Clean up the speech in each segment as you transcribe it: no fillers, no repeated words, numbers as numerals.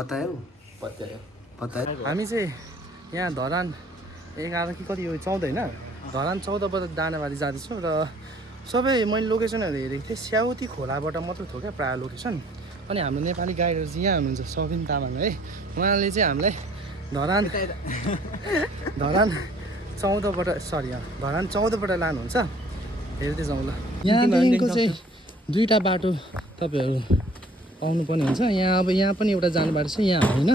बतायो हामी चाहिँ यहाँ धरान 11 कि कति यो 14 होइन धरान 14बाट दानाबारी जाँदैछौँ र सबै मैले लोकेसनहरू हेरेको थिएँ स्याउती खोलाबाट मात्र थियो क्या प्रायः लोकेसन। अनि हाम्रो नेपाली गाइडहरू चाहिँ यहाँ हुनुहुन्छ सबिन तामाङ है, उहाँले चाहिँ हामीलाई धरान 14बाट लानुहुन्छ। हेर्दै जाउँ ल। यहाँदेखिको चाहिँ दुईवटा बाटो तपाईँहरू आउनुपर्ने हुन्छ। यहाँ पनि एउटा जाने बाटो छ, यहाँ होइन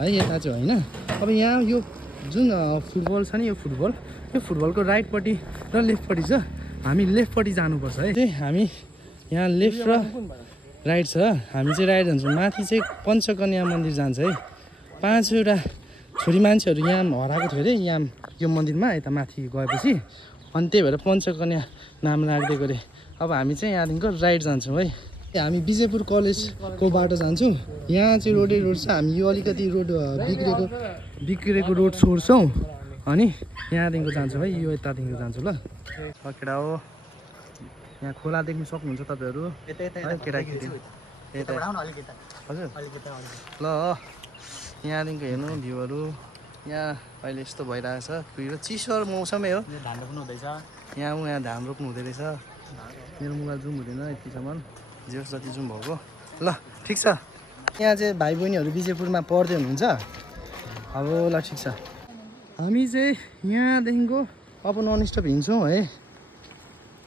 है, यता चाहिँ होइन। अब यहाँ यो जुन फुटबल छ नि, यो फुटबलको राइटपट्टि र लेफ्टपट्टि छ। हामी लेफ्टपट्टि जानुपर्छ है। चाहिँ हामी यहाँ लेफ्ट र राइट छ, हामी चाहिँ राइट जान्छौँ। माथि चाहिँ पञ्चकन्या मन्दिर जान्छ है। 5वटा छोरी मान्छेहरू यहाँ हराएको थियो अरे यहाँ यो मन्दिरमा यता माथि गएपछि, अनि त्यही भएर पञ्चकन्या नाम राखिदिएको अरे। अब हामी चाहिँ यहाँदेखिको राइट जान्छौँ है। हामी विजयपुर कलेजको बाटो जान्छौँ। यहाँ चाहिँ रोडै रोड छ। हामी यो अलिकति रोड बिग्रेको रोड छोड्छौँ अनि यहाँदेखिको जान्छौँ है। यो यतादेखिको जान्छौँ ल। केटा हो, यहाँ खोला देख्नु सक्नुहुन्छ तपाईँहरू केटाकेटी। हजुर ल यहाँदेखिको हेर्नु भ्यूहरू। यहाँ अहिले यस्तो भइरहेछ, भिड चिसो मौसमै हो। धान रोप्नु हुँदैछ यहाँ धान रोप्नु हुँदै रहेछ। मेरो मोबाइल जुम हुँदैन यतिसम्म, जेस जति जुम भएको। ल ठिक छ। यहाँ चाहिँ भाइ बहिनीहरू विजयपुरमा पढ्दै हुनुहुन्छ। अब ल ठिक छ। हामी चाहिँ यहाँदेखिको अब नन स्टप हिँड्छौँ है।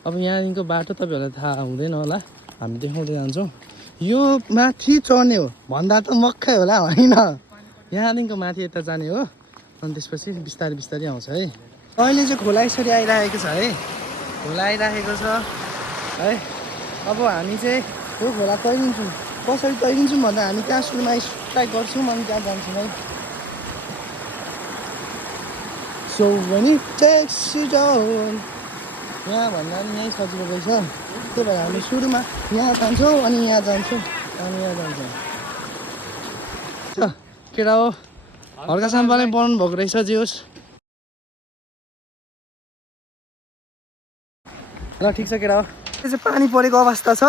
अब यहाँदेखिको बाटो तपाईँहरूलाई थाहा हुँदैन होला, हामी देखाउँदै जान्छौँ। यो माथि चढ्ने हो भन्दा त मक्कै होला होइन, यहाँदेखिको माथि यता जाने हो। अनि त्यसपछि बिस्तारै बिस्तारै आउँछ है। अहिले चाहिँ खोला यसरी आइरहेको छ है, खोला आइराखेको छ है। अब हामी चाहिँ यो खोला तैरिन्छौँ। कसरी तैरिन्छौँ भन्दा हामी त्यहाँ सुरुमा स्ट्राइक गर्छौँ अनि त्यहाँ जान्छौँ है। सो भने यहाँ भन्दा पनि यहीँ सजिलो रहेछ, त्यही भएर हामी सुरुमा यहाँ जान्छौँ अनि यहाँ जान्छौँ अनि यहाँ जान्छौँ। केटा हो हल्का साम्पाले बनाउनु भएको रहेछ जे होस्। ल ठिक छ केटा हो। यो चाहिँ पानी परेको अवस्था छ।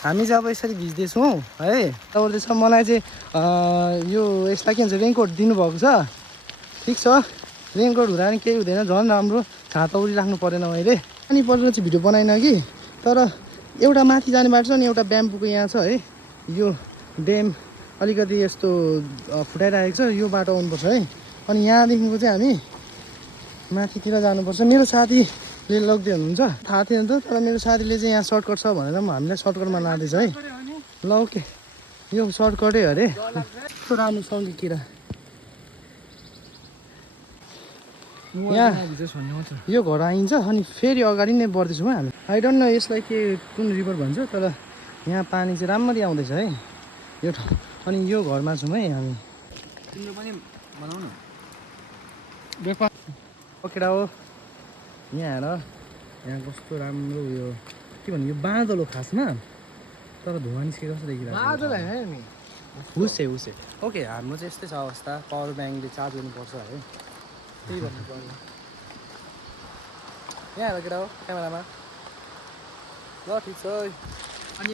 हामी चाहिँ अब यसरी भिज्दैछौँ है। तपाईँले चाहिँ मलाई चाहिँ यो यसलाई के भन्छ रेनकोट दिनुभएको छ। ठिक छ, रेनकोट हुँदा पनि केही हुँदैन, झन् राम्रो। छाता उडिराख्नु परेन मैले। पानी परेर चाहिँ भिडियो बनाइन कि, तर एउटा माथि जाने बाटो छ अनि एउटा ब्याम्बुको यहाँ छ है। यो ड्याम अलिकति यस्तो फुटाइरहेको छ, यो बाटो आउनुपर्छ है। अनि यहाँदेखिको चाहिँ हामी माथितिर जानुपर्छ। मेरो साथीले लग्दै हुनुहुन्छ, थाहा थिएन त, तर मेरो साथीले चाहिँ यहाँ सर्टकट छ भनेर हामीलाई सर्टकटमा लाँदैछ है। ल ओके, यो सर्टकटै अरे। कस्तो राम्रो सङ्गी किरा। यहाँ यो घर आइन्छ अनि फेरि अगाडि नै बढ्दैछौँ हामी। आई डोन्ट नो यसलाई के कुन रिभर भन्छ, तर यहाँ पानी चाहिँ राम्ररी आउँदैछ है यो ठाउँ। अनि यो घरमा छौँ है हामी। तिम्रो पनि बनाउनु केटा हो, यहाँ हेर, यहाँ कस्तो राम्रो उयो के भन्नु, यो बादल हो खासमा, तर धुवा निस्केको जस्तो देखिरहेको। हुसे ओके। हाम्रो चाहिँ यस्तै छ अवस्था, पावर ब्याङ्कले चार्ज गर्नुपर्छ है, त्यही भन्नु पर्यो। यहाँ हेर केटा हो क्यामेरामा। ल ठिक छ। अनि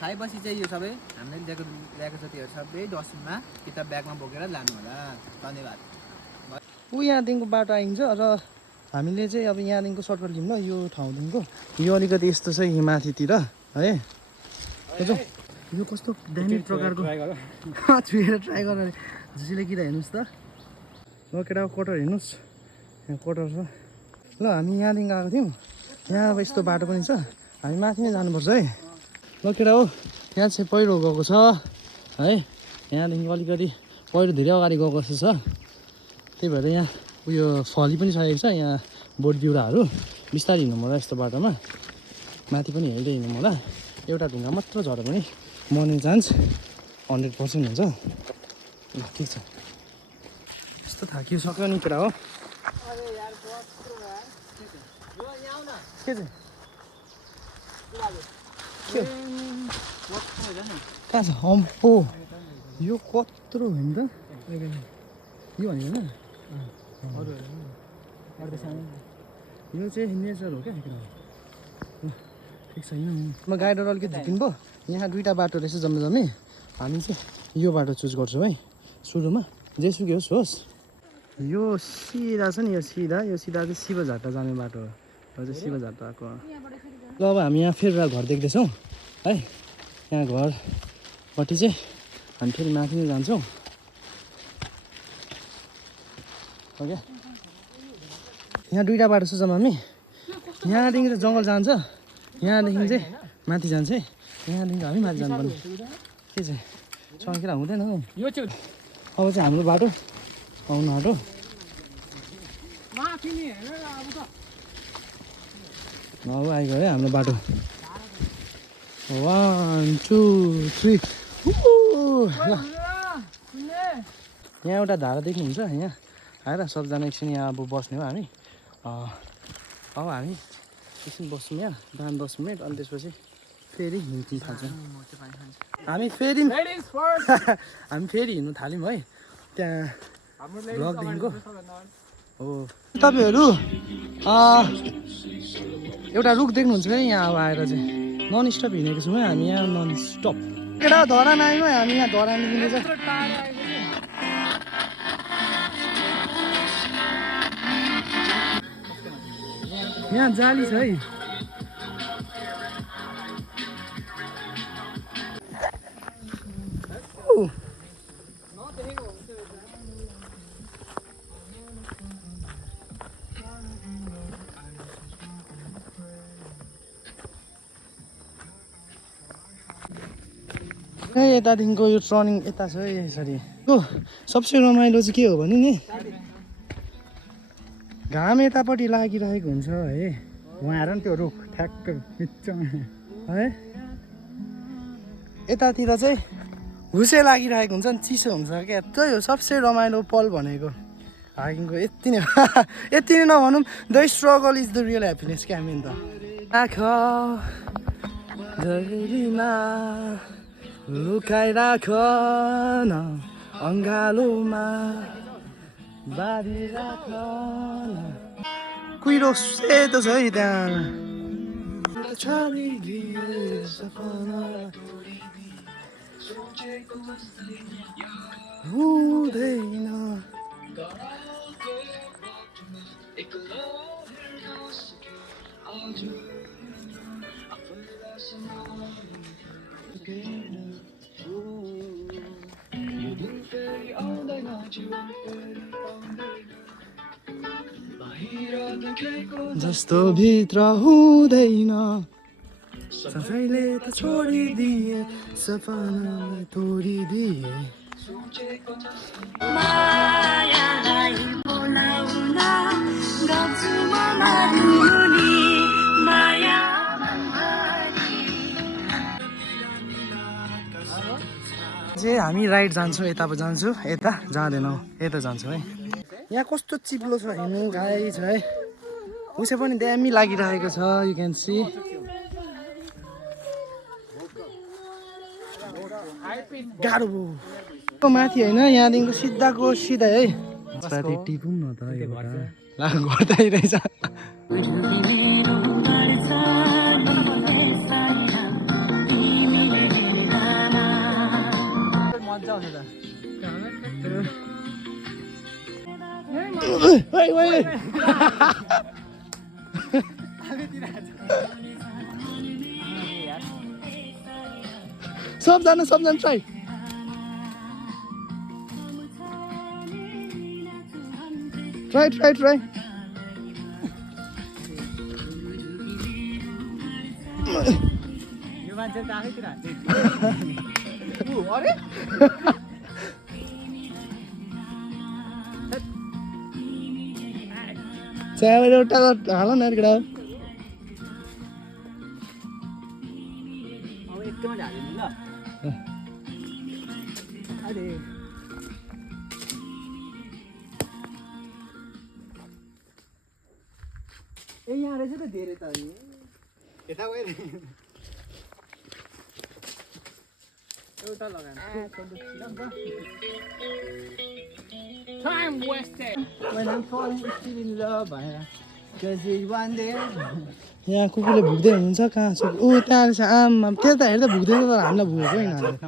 खाएपछि चाहिँ यो सबै हामीले ल्याएको छ त्यो सबै डस्टबिनमा किताब ब्यागमा बोकेर लानु होला। धन्यवाद। यहाँदेखिको बाटो आइन्छ र हामीले चाहिँ अब यहाँदेखिको सर्टकट लिउँ ल। यो ठाउँदेखिको यो अलिकति यस्तो छ हिमाथितिर है। यो कस्तो दामी प्रकारको छुएर ट्राई गर झुसीले किरा हेर्नुहोस् त। ल केटा कटर हेर्नुहोस्, यहाँ कटर छ। ल हामी यहाँदेखि आएको थियौँ, यहाँ अब यस्तो बाटो पनि छ, हामी माथि नै जानुपर्छ है। ल केटा हो, यहाँ चाहिँ पहिरो गएको छ है। यहाँदेखि अलिकति पहिरो धेरै अगाडि गएको जस्तो छ, त्यही भएर यहाँ उयो फली पनि सकेको छ। यहाँ बोट बिरुवाहरू बिस्तारै हिँड्नु होला यस्तो बाटोमा। माथि पनि हेर्दै हिँड्नु होला। एउटा ढुङ्गा मात्र झऱ्यो भने मर्ने चान्स 100% हुन्छ। ल ठिक छ। यस्तो थाकिसक्यो नि केटा हो। के चाहिँ कहाँ छ अम्पो, यो कत्रो हो नि त। यो भनेको यो चाहिँ नेचर हो क्या। ठिक छ, म गाइडर अलिकति झुकिनु भयो। यहाँ दुईवटा बाटो रहेछ जम्मै। हामी चाहिँ यो बाटो चुज गर्छु है सुरुमा जेसुकै होस् यो सिधा छ नि यो सिधा चाहिँ शिवझाटा जाने बाटो हो यो चाहिँ शिवझाटाको ल अब हामी यहाँ फेरि घर देख्दैछौँ है यहाँ घरपट्टि चाहिँ हामी फेरि माथि नै जान्छौँ ओके यहाँ दुईवटा बाटो छ जम्मा यहाँदेखि चाहिँ जङ्गल जान्छ यहाँदेखि चाहिँ माथि जान्छ है यहाँदेखि हामी माथि जानुपर्ने के चाहिँ सकेर हुँदैन हौ अब चाहिँ हाम्रो बाटो आउनु आँटो अब आइगयो है हाम्रो बाटो 1 2 3 यहाँ एउटा धारा देख्नुहुन्छ यहाँ आएर सबजना एकछिन यहाँ अब बस्ने हो हामी अब हामी एकछिन बस्छौँ यहाँ 5-10 मिनट अनि त्यसपछि फेरि हिँड्नु थाल्छौँ हामी फेरि हिँड्नु थाल्यौँ है त्यहाँ ब्लकदेखिको हो तपाईँहरू एउटा रुख देख्नुहुन्छ है यहाँ अब आएर चाहिँ नन स्टप हिँडेको छौँ है हामी यहाँ नन स्टप केटा धरान आयौँ है हामी यहाँ धरानदेखि चाहिँ यहाँ जाली छ है यतादेखिको यो टर्निङ यता छ है यसरी सबसे रमाइलो चाहिँ के हो भने नि घाम यतापट्टि लागिरहेको हुन्छ है उहाँहरू नि त्यो रुख ठ्याक्क है यतातिर चाहिँ हुसे लागिरहेको हुन्छ नि चिसो हुन्छ क्या त्यही हो सबसे रमाइलो पल भनेको हाइकिङको यति नै नभनौँ the struggle is the real happiness क्या मेन त लुकाइराख न अङ्गालोमा बाँधिराख कुहिरो सेतो छ है त्यहाँ हुँदैन जस्तो भित्र हुँदैन सबैले त छोडिदिए सपनालाई तोडिदिए मायालाई बोलाउन गर्छु म मारुनी माया जे हामी राइड जान्छौँ यता पो जान्छु यता जाँदैनौँ यता जान्छौँ है यहाँ कस्तो चिप्लो छ हिँड्नु गाई छ है उसै पनि दामी लागिरहेको छ यु क्यान सी गाह्रो भयो माथि होइन यहाँदेखिको सिधाको सिधा है टिपौँ न त गर्दै रहेछ मजा आउँछ सबजना ट्राई यो मान्छे त आफैतिर अरे एउटा हाल न केटा अब एकदमै हालिदिनु ल अरे ए यहाँ रहेछ त धेरै त यता गएर एउटा लगाएन Time wasted when I'm falling still in love. यहाँ कुकुरले भुक्दै हुनुहुन्छ कहाँ छ ऊ त्यहाँ रहेछ आमा त्यता हेर्दा भुक्दैन तर हामीलाई भुकेको यिनीहरूले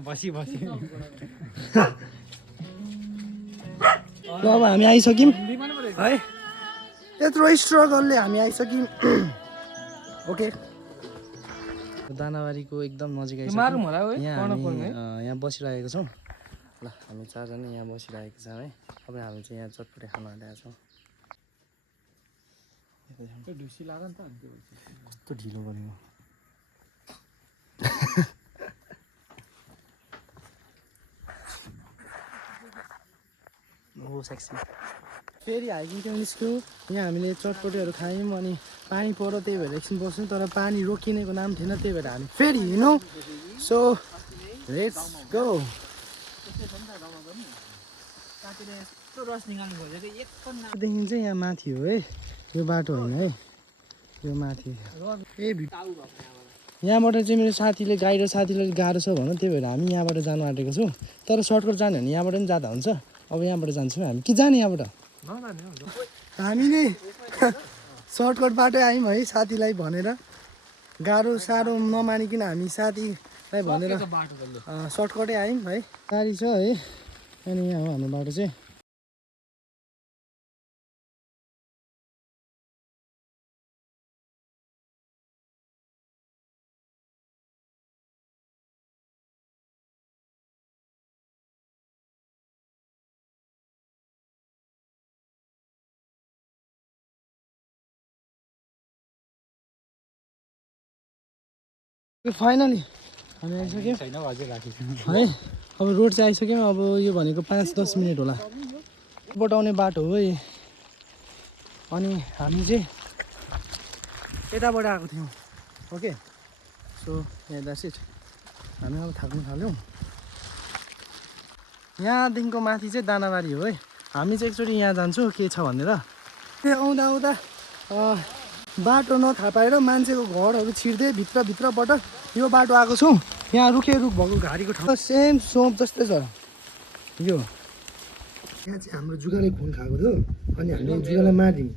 ल अब हामी आइसक्यौँ है यत्रो स्ट्रगलले हामी आइसक्यौँ ओके दानाबारीको एकदम नजिक आइसक्यौँ यहाँ बसिरहेको छौँ ल हामी चारजना यहाँ बसिरहेको छौँ है अब हामी चाहिँ यहाँ चटपटे खान आइरहेको छौँ कस्तो ढिलो गरेको हो सेक्सी फेरि हाइकिङ चाहिँ निस्क्यौँ यहाँ हामीले चटपटेहरू खायौँ अनि पानी पऱ्यो त्यही भएर एकछिन बस्यौँ तर पानी रोकिनेको नाम थिएन त्यही भएर हामी फेरि हिँड्यौँ सो लेट्स गो देखि चाहिँ यहाँ माथि हो है यो बाटो होइन है यो माथि यहाँबाट चाहिँ मेरो साथीले गाइड र साथीलाई गाह्रो छ भनौँ त्यही भएर हामी यहाँबाट जानु आँटेको छौँ तर सर्टकट जाने भने यहाँबाट पनि जाँदा हुन्छ अब यहाँबाट जान्छौँ हामी कि जाने यहाँबाट हामीले सर्टकट बाटो आयौँ है साथीलाई भनेर गाह्रो साह्रो नमानिकन हामी साथीलाई भनेर सर्टकटै आयौँ है गाडी छ है अनि यहाँ हो हाम्रो बाटो चाहिँ फाइनली हामी आइसक्यौँ है अब रोड चाहिँ आइसक्यौँ अब यो भनेको 5-10 मिनट होला बटाउने बाटो हो है अनि हामी चाहिँ यताबाट आएको थियौँ ओके सो द्याट्स इट हामी अब थाक्नु थाल्यौँ यहाँदेखिको माथि चाहिँ दानाबारी हो है हामी चाहिँ एकचोटि यहाँ जान्छौँ के छ भनेर आउँदा आउँदा बाटो नथाहा पाएर मान्छेको घरहरू छिर्दै भित्रबाट यो बाटो आएको छौँ यहाँ रुख भएको घारीको ठाउँ सेम सोप जस्तै छ यो यहाँ चाहिँ हाम्रो जुगाले खुन खाएको थियो अनि हामीले जुगालाई मारिदियौँ